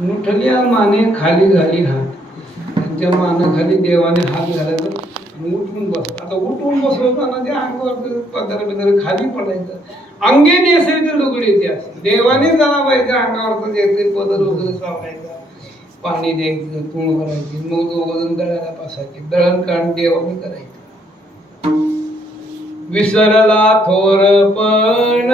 मुठल्या माने खाली घाली हात, त्यांच्या मानाखाली देवाने हात घालायचा आणि उठून बस. आता उठून बसवताना ते अंगावर पदर बिदर खाली पडायचं, अंगे नेसायचे लुगडे ते असे देवाने जाणा पाहिजे अंगावरचं जे पदर वगैरे सावरायचा, पाणी द्यायचं, तूळ भरायची, मग दोघं दळायला बसायचे. दळण काढून देवाने करायचं. विसरला थोरपण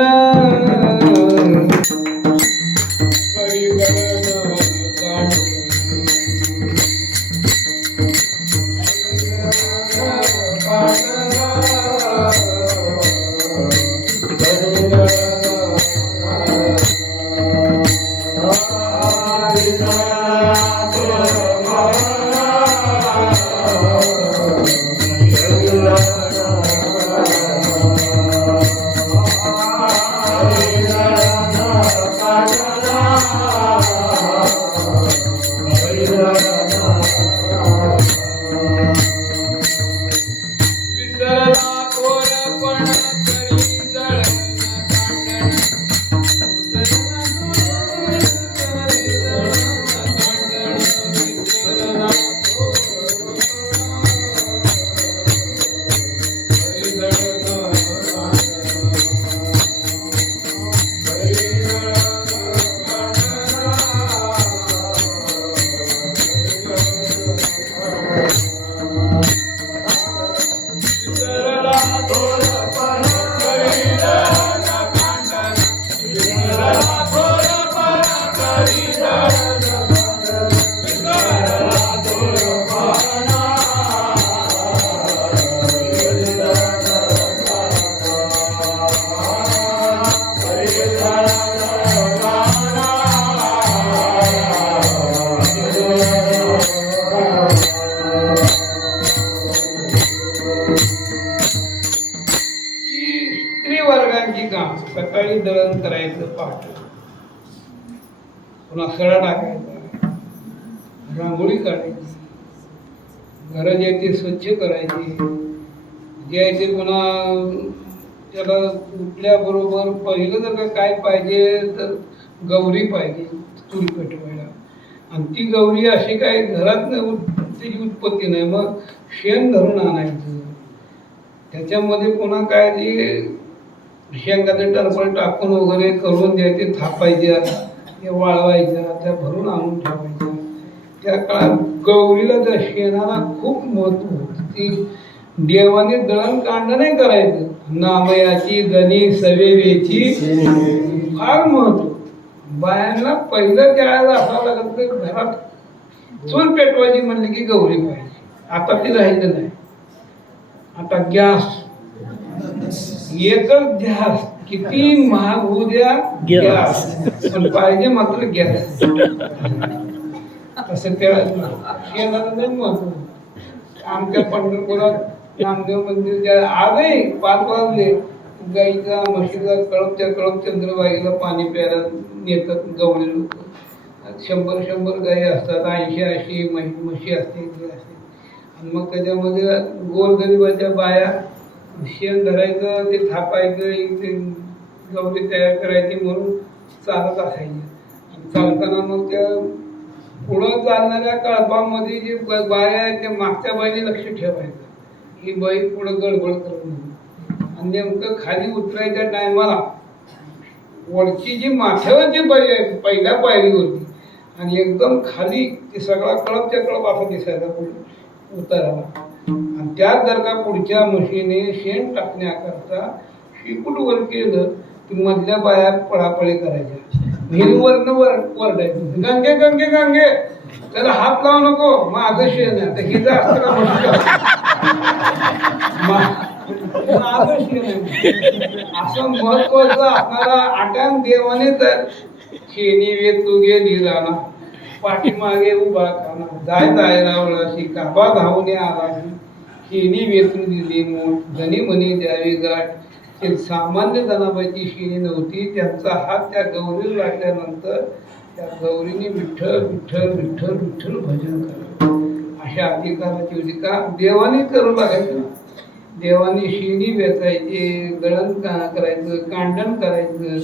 सकाळी दळण करायचं, पाठ पुन्हा सडा टाकायचा, रांगोळी काढायची, घर जे ते स्वच्छ करायचे, जे पुन्हा त्याला उठल्याबरोबर पहिलं जर का काय पाहिजे तर गौरी पाहिजे चूल पेटवायला. आणि ती गौरी अशी काय घरात त्याची उत्पत्ती नाही, मग शेण धरून आणायचं, त्याच्यामध्ये पुन्हा काय ते शेंगाचे टरफळ टाकून वगैरे करून द्यायचे, थापायच्या, ते वाळवायच्या, त्या भरून आणून ठेवायच्या. त्या काळात गौरीला त्या शेणाला खूप महत्व होतं. ती देवाने दळण कांड नाही करायचं, नामयाची गणी सवेरेची फार महत्व. बायांना पहिलं त्यावेळेला असावं लागत की घरात चूल पेटवायची म्हणले की गौरी पाहिजे. आता ती राहिलं नाही. आता गॅस, एकच गॅस, किती महाग होऊ द्या गॅस, पण पाहिजे मात्र गॅस. तसं शेणाला नाही महत्व. आमच्या पंढरपुरात नामदेव मंदिरच्या आजही 5 वाजले गाईचा म्हशीचा कळपच्या कळप चंद्रबाईला पाणी प्यायला नेतात गवळी लोक. 100 गाई असतात, 80 म्हशी असते, आणि मग त्याच्यामध्ये गोरगरिबाच्या बाया शेण धरायचं, ते थापायचं, ते गवरी तयार करायची म्हणून चालत असायची. चालताना मग त्या पुढं चालणाऱ्या कळपामध्ये जे बाया आहेत त्या मागच्या बाईने लक्ष ठेवायचं, ही बाई पुढं गडबड करत नाही. आणि नेमकं खाली उतरायच्या टायमाला वरची जी माथ्यावरची बाई आहे पहिल्या पायरीवरती, आणि एकदम खाली ते सगळा कळपच्या कळप असा दिसायचा उताराला. आणि त्यात जर का पुढच्या म्हशीने शेण टाकण्याकरता शिपूट वर केलं की मधल्या बाया पळापळी करायच्या, हिरवरनं वरडायचं, गंगे गंगे गंगे, त्याला हात लावू नको, माझं शेण आहे. तर हिचं असतं का माझं शेण आहे असं महत्वाचं असणारा आट्यान देवाने तर शेणी वेतू गेली राणा, पाठीमागे उभा खाना, जाय जाय रावळाशी काबा धावून आला, शेणी वेचून दिली मोठ, धनी म्हणे द्यावी गाठ. ते सामान्य जनाबाईची शेणी नव्हती. त्यांचा हात त्या गौरीला लागल्यानंतर त्या गौरीने विठ्ठल विठ्ठल विठ्ठल विठ्ठल भजन करावं अशा अधिकाराची होती. का देवाने करू लागायचं. देवाने शेणी वेचायचे, दळण करायचं, कांडण करायचं,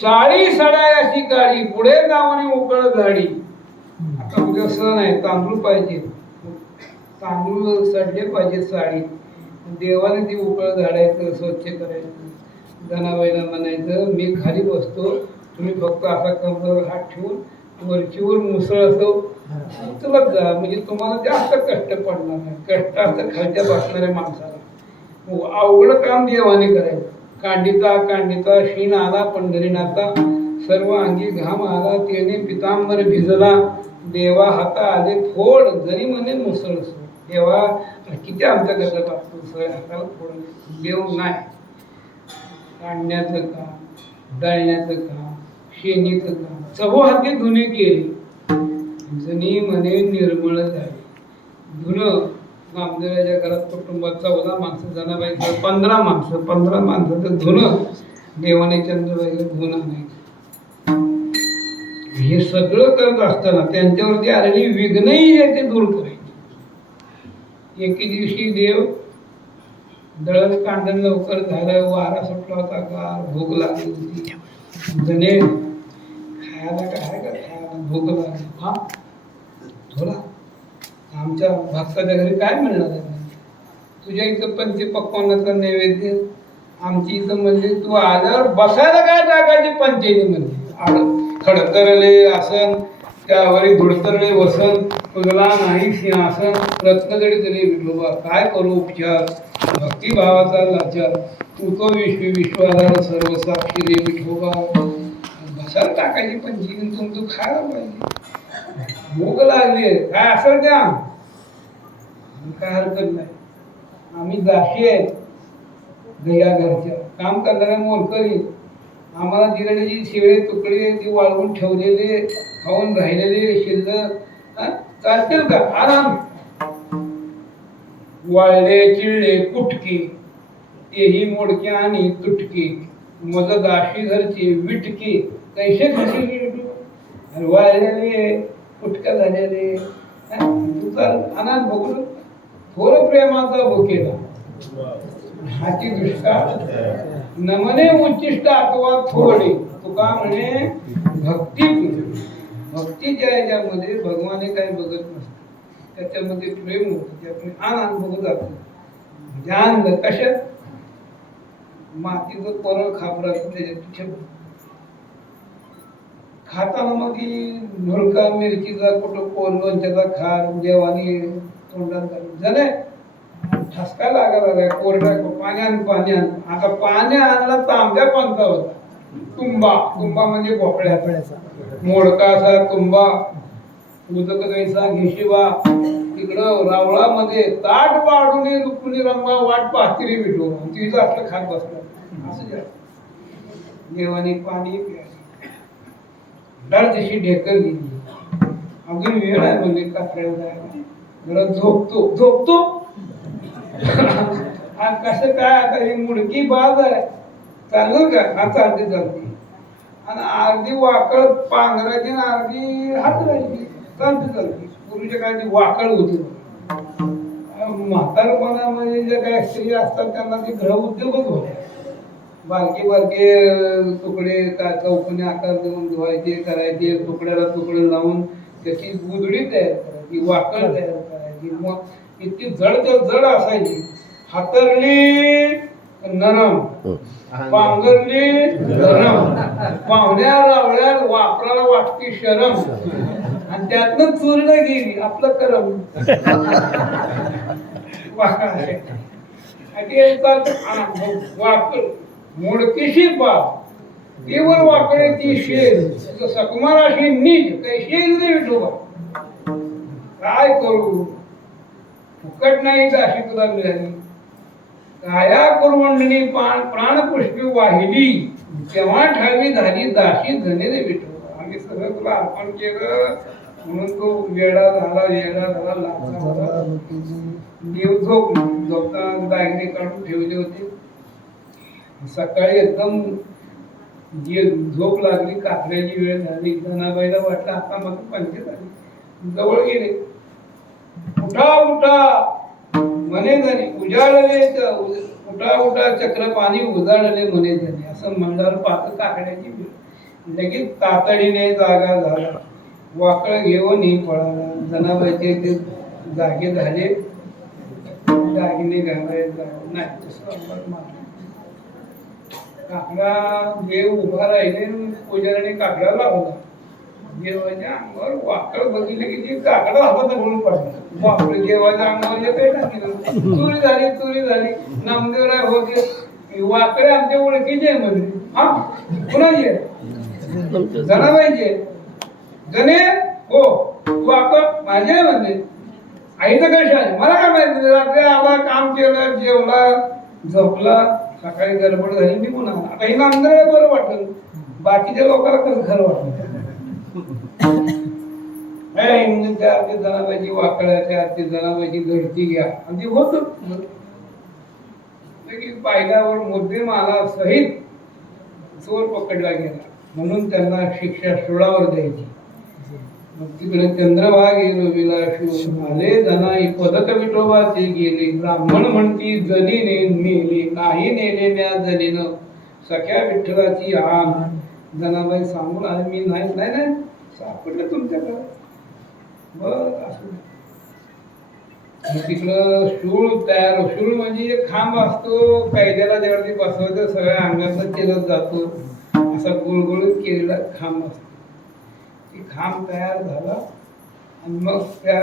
साडी सडाय अशी काळी पुढे गावाने मोकळ झाडी. आता उद्या सण आहे, तांदूळ पाहिजे, तांदूळ सडले पाहिजे साडी. देवाने ती उकळ झाडायचं, स्वच्छ करायचं. जनाबाईला म्हणायचं मी खाली बसतो, तुम्ही फक्त असा कमरेवर हात ठेवून वरचीवर मुसळ असं उचलत जा, म्हणजे तुम्हाला जास्त कष्ट पडणार नाही. कष्ट असतं खालच्या बसणाऱ्या माणसाला. अवघड काम देवाने करायचं. कांडिता कांडिता शीण आला पंढरीनाथा, सर्व अंगी घाम आला तेने पितांबर भिजला. देवा हाता आले फोड जरी म्हणे मुसळ. देवा किती आमच्या घरात असतो सगळ्या हाताला फोड. देव नाही. काढण्याचं काम, दळण्याचं काम, शेणीचं काम, चौहाती धुणे केली. जणी म्हणे निर्मळ झाली. धुणं नामदेवाच्या घरात कुटुंबात 14 माणसं, जनाबाईचं 15 माणसं, 15 माणसाचं धुणं देवाने चंद्रबाईला धुणं नाही. हे सगळं करत असताना त्यांच्यावरती आलेली विघ्नही ते दूर करायची. एके दिवशी देव दळण कांडण लवकर झालं, वारा सुटला होता, गार भूक लागली होती. जणे खायला काय का खायला भूक लागली. हा थोडा आमच्या भक्ताच्या घरी काय मिळणार आहे? तुझ्या इथं पंचपक्वान्नाचा नैवेद्य, आमची इथं म्हणजे तू आल्यावर बसायला काय टाकायची पंचेनी म्हणजे खडतरले आसन, त्यावरी धुडतरले वसन, तुझला नाही सिंहासन, रत्नजडी तरी विठोबा काय करू उपचार. भक्तिभावाचा लाचार तू तो विश्वाधार सर्व साक्षी रे विठोबा. बसायला टाकायची पंचेनी, तुमचं खायला पाहिजे. भूक लागली काय असेल द्या, काय हरकत नाही. आम्ही दाशी आहेत गया घरच्या, काम करणाऱ्या मोलकरी. आम्हाला दिलेले शिळे तुकडे ती वाळवून ठेवलेले, खाऊन राहिलेले शिल्लक चालतील का? आराम. वाळले चिळले कुटके तेही मोडके आणि तुटके, मज दाशी घरचे विटके कैसे कशी वाळलेले कुटका झालेले. तुझा आनंद बघून थोर प्रेमाचा भुकेला हाती दुष्काळ नमने उच्चिष्ट अथवा थोडे. तुका म्हणे भक्ती, भक्तीच्या याच्यामध्ये भगवाने काही बघत नसतं, त्याच्यामध्ये प्रेम होतं, त्यामुळे आनंद बघू जातो. ज्ञान कशात मातीचं परळ खापराचं त्याच्यात खाताना मग ढोलका मिरचीचा कुठं कोल लोणच्याचा खार देवानी तोंडात झालंय. ठसका लागायला कोरडा पाणी आण. आता पाणी आणला तांब्या पंचा होता. तुंबा म्हणजे भोपळ्याचा मोडका असा तुंबा, उदक कैसा घेशिवा. तिकडं रावळामध्ये ताट वाढून रुक्मिणी रंगा वाट पाहती रे विठोबा. तिचं असलं खात बसला. असं देवाने पाणी प्यायला तशी ढेकर गेली. अजून वेळ आहे म्हणजे कात्र्याला जायला. जरा झोपतो कसं काय आता ही मुडकी बाज आहे, चालू का? हा चालते. आणि अर्धी वाकळ पांघरायची आणि अर्धी हात राहायची, चालते. पूर्वीच्या काळाची वाकळ होती. म्हातारपणामध्ये जे काही स्त्री असतात त्यांना ते ग्रह उद्योगच होते. बारके तुकडे चौकोनी आकार देऊन धुवायचे, करायचे, तुकड्याला तुकडे लावून त्याची गुदडी तयार करायची, वाकळ तयार करायची. मग इतकी जड असायची. हातरली नरम, पांघरली नरम, पाहुण्या रावळ्या वापराला वाटती शरम, आणि त्यातनं चूर्ण गेली आपलं करम. वाकळ मोडकीशी बाप केवळ वाकड्याची शेर सकमाराशी नीट कैशी विठोबा. काय करू फुकट नाही अशी तुला मिळाली. काया कुरवंडणी प्राणपुष्पी वाहिली, तेव्हा ठावी झाली दाशी धने रे विठोबा. आम्ही सगळं तुला अर्पण केलं म्हणून तो वेडा झाला लागला. देव झोपताना दागिने काढून ठेवले होते. सकाळी एकदम झोप लागली, कात्र्याची वेळ झाली. जनाबाईला वाटलं आता मला पंचायत आली. जवळ गेले. उठा म्हणे झाली उजाडले, उठा चक्र पाणी उजाडले म्हणे झाली. असं मंडळ पाहत काकड्याची वेळ. लगेच तातडीने जागा झाला. वाकळ घेऊन ही पळाला. जनाबाईचे ते जागे झाले. दागिने घालायला नाही तसं अंगात मारलं. काकडा देव उभा राहिले. पुजाऱ्याने काकडा लावला. देवाच्या अंगावर वाकळ बघितलं की ते काकडा हातात घालून पडला. बापरे, देवाच्या अंगावर काही टाकलं. चोरी झाली. नामदेवराय होते. वाकडे आमच्या ओळखीचे आहे म्हणजे. हा, कुणाची आहे? जनाबाईचे. जने हो, वाकळ माझे म्हणजे. आईचं कशा आहे मला काय माहिती. रात्री आला, काम केलं, जेवला, झोपला, सकाळी गडबड झाली, निघून आला. आता ही नामदेवराय बरं वाटलं. बाकीच्या लोकांना कसं खरं वाटलं. म्हणजे त्या आरती जनाबाईची वाकळ्याच्या आरती जनाबाईची घडती घ्या आणि ती होत पाहिल्यावर मुद्देमाला सहित चोर पकडला गेला. म्हणून त्यांना शिक्षा सुळावर द्यायची. मग तिकडे चंद्रभाग गेलो विलासू आले जनाई पदक विठोबा ते गेले. ब्राह्मण म्हणती जनीने नेले नाही नेलेल्या जनीनं सख्या विठ्ठलाची आण. जनाबाई सांगून आले मी नाही सापडलं तुमच्याकडे. बरं असू. तिकडं शूळ तयार. शूळ म्हणजे एक खांब असतो. कैद्याला जेवढी बसवायचं सगळ्या अंगातनं केलं जातो. असा गुळगुळीत केलेला खांब असतो. खांब तयार झाला आणि मग त्या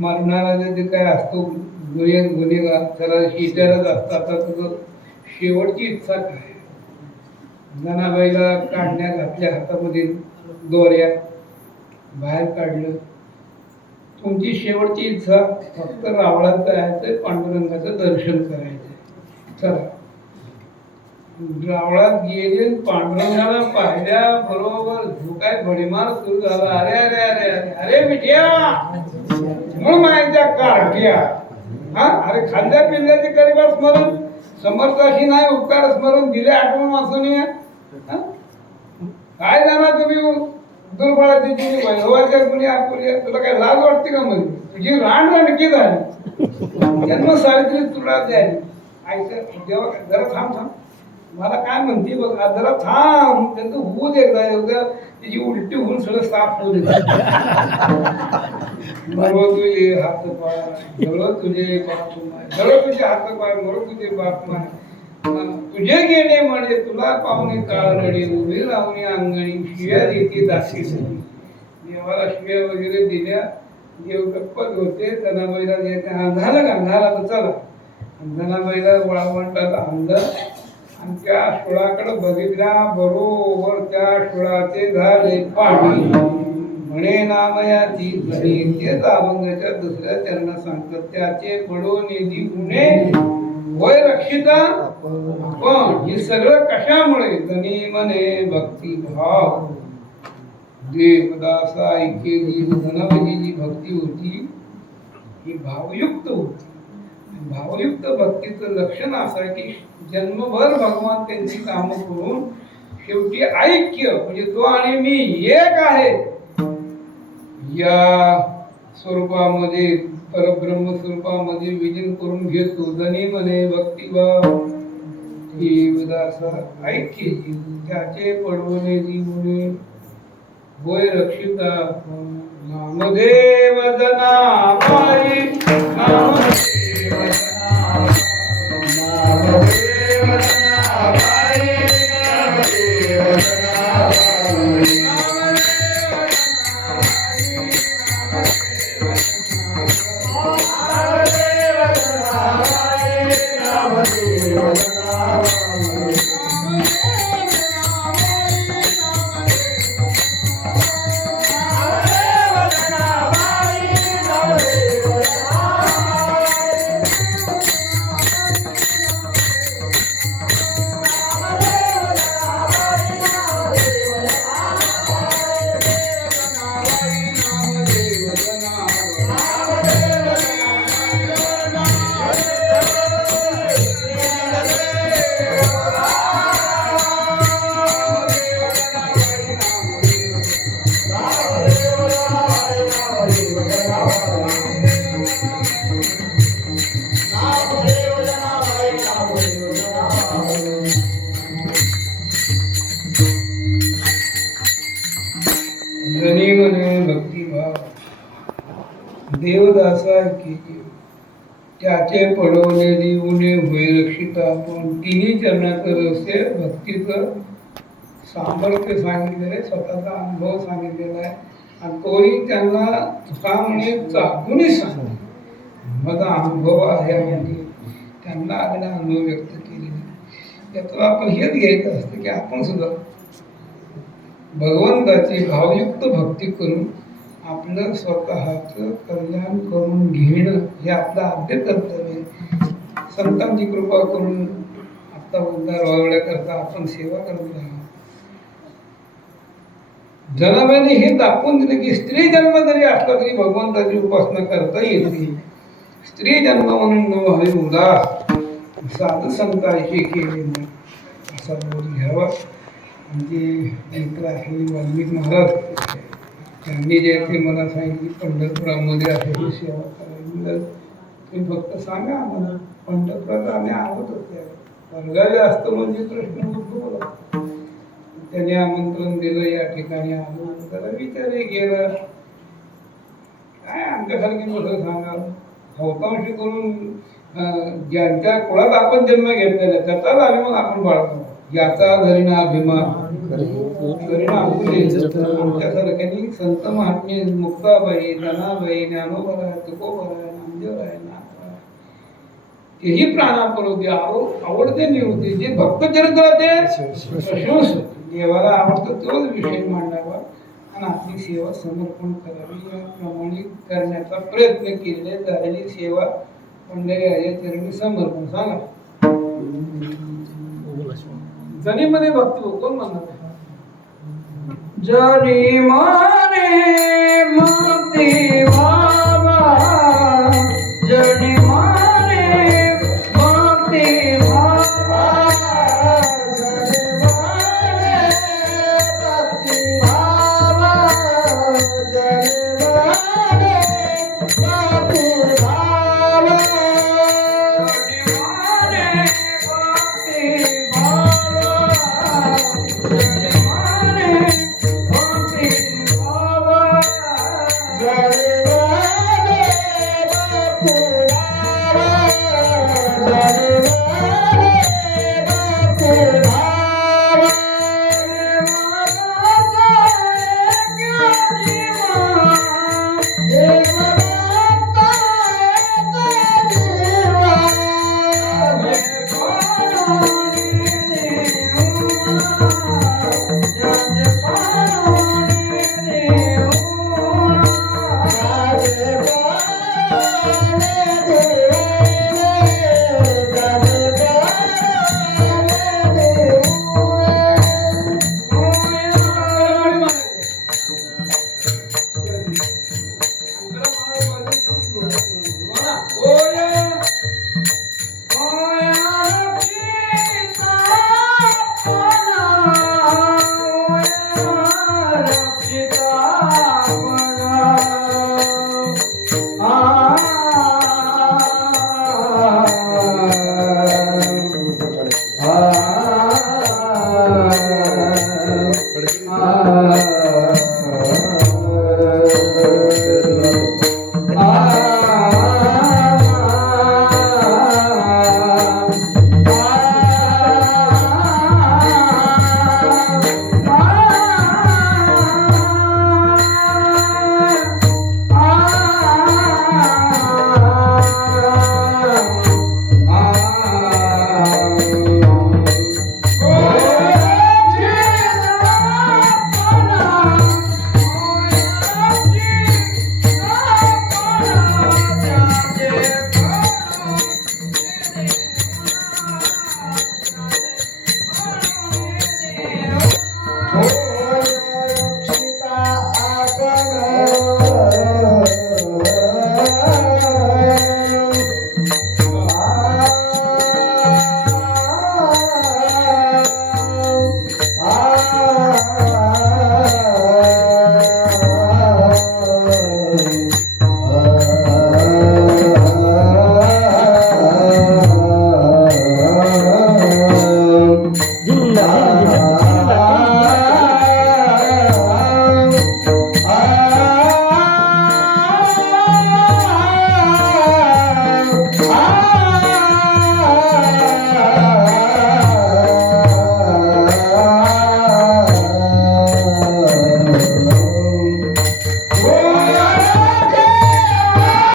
मरणारा जे काय असतो गुन्हेगार त्याला विचारत असतात तुझं शेवटची इच्छा काय. जनाबाईला काढण्या घातल्या हातामध्ये दोऱ्या बाहेर काढलं. तुमची शेवटची इच्छा फक्त रावळात जायचंय, पांडुरंगाचं दर्शन करायचंय. चला. रावळात गेले. पांडुरंगाला पाहिल्या बरोबर झुकाय भडीमार सुरू झाला. अरे अरे अरे अरे अरे मिठ्या म्हणून मायच्या काठ्या. हा, अरे खांद्या पिल्ल्याची गरिबा स्मरण समर्थाशी नाही उपकार स्मरण दिले आठवण वाचून. काय जाणार तुम्ही दुर्बळाची जी वैभवाच्या गुणी आपुल्या. तुला काय लाज वाटते का मध्ये. तुझी रान रानकी झाली. जन्म सावित्री तुला द्याली. आईचं देवा जरा थांब मला काय म्हणते बघ जरा थांब. त्यांचं होऊ दे एकदा त्याची उलटी होऊन सगळं साफ होऊ दे. मरो तुझे हात पाय जवळ तुझे बाप माय जवळ तुझे हात पाय मरो तुझे बाप माय. तुझे गेले म्हणजे तुला पाहुणे काळरडी उभी राहुनी अंगणी शिव्या देते दासी. देवाला शिव्या वगैरे दिल्या. देव टप्पत होते. जनाबाईला झालं का झाला तर चला. जनाबाईला वळवंटात आणलं आणि त्या शुळाकडे बघितल्या बरोबर त्या शुळाचे झाले पाणी. म्हणे नामयाची घडी. तेच अभंगाच्या दुसऱ्या चरणात सांगतात. त्याचे पडो निधी गुणे होय रक्षिता. पण हे सगळं कशामुळे. जनी मने भक्ती भाव. देवदासा ऐके जनाबाईची जी भक्ती होती ही भावयुक्त होती. भावयुक्त भक्तीचं लक्षण असं आहे की जन्मभर भगवान त्यांची कामं करून शेवटी ऐक्य म्हणजे तो आणि मी एक आहे या स्वरूपामध्ये परब्रह्म स्वरूपामध्ये विलीन करून घेतो. जनी मने भक्तिभाव देवदासा ऐक्य त्याचे पडवणे जीवने होय रक्षिता. नामदेव जनाबाई नामदेव जनी म्हणे भक्तिभाव देवदासा की त्याचे पडवलेली उणे होय रक्षिता. पण तिन्ही चरणाचं रहस्य भक्तीचं सामर्थ्य सांगितलेलं आहे, स्वतःचा अनुभव सांगितलेला आहे. आणि तोही त्यांना तुका म्हणे चाकूनच सांग माझा अनुभव आहे म्हणजे त्यांना आपला अनुभव व्यक्त केलेला. त्यातून आपण हेच घ्यायचं असतं की आपण सुद्धा भगवंताची भावयुक्त भक्ती करून आपलं स्वतःचं कल्याण करून घेणं हे आपलं आद्य कर्तव्य आहे. संतांची कृपा करून आता उद्धार व्हावण्याकरता आपण सेवा करत राहा. जनाबाईने हे दाखवून दिलं की स्त्री जन्म जरी असला तरी भगवंताची उपासना करता येते. स्त्री जन्म म्हणून न व्हावे उदास साधू संतांशी केले असा बोध घ्यावा. म्हणजे मित्र असलेले वाल्मिक महाराज त्यांनी जे ते मला सांगितले पंढरपुरामध्ये आहे ही सेवा करावी. तुम्ही फक्त सांगा आम्हाला, पंढरपुरात आम्ही आहोतच वर्गावे असतं म्हणजे कृष्ण बुद्ध त्याने आमंत्रण दिलं, या ठिकाणी आलो. त्याला विचारही केला काय आमच्यासारखी कसं सांगा. बहुतांशी करून ज्यांच्या कुळात आपण जन्म घेतलेला त्याचाच अभिमान आपण बाळगतो. ज्याचा धरीना अभिमान आमच्यासारख्यांनी संत महात्मे मुक्ताबाई, धनाबाई, ज्ञानोबा, तुकोबा, नामदेव आहे, तेही प्राणापरोधी आवडते निवडते. जे भक्त चरित्र ते देवाला आवडतं तोच विषय मांडावा आणि आपली सेवा समर्पण करावी. याप्रमाणे करण्याचा प्रयत्न केलेला झालेली सेवा पंढरी चरणी समर्पण. सांगा जनीमध्ये भक्ती कोण म्हणणार? जनी माने भक्ती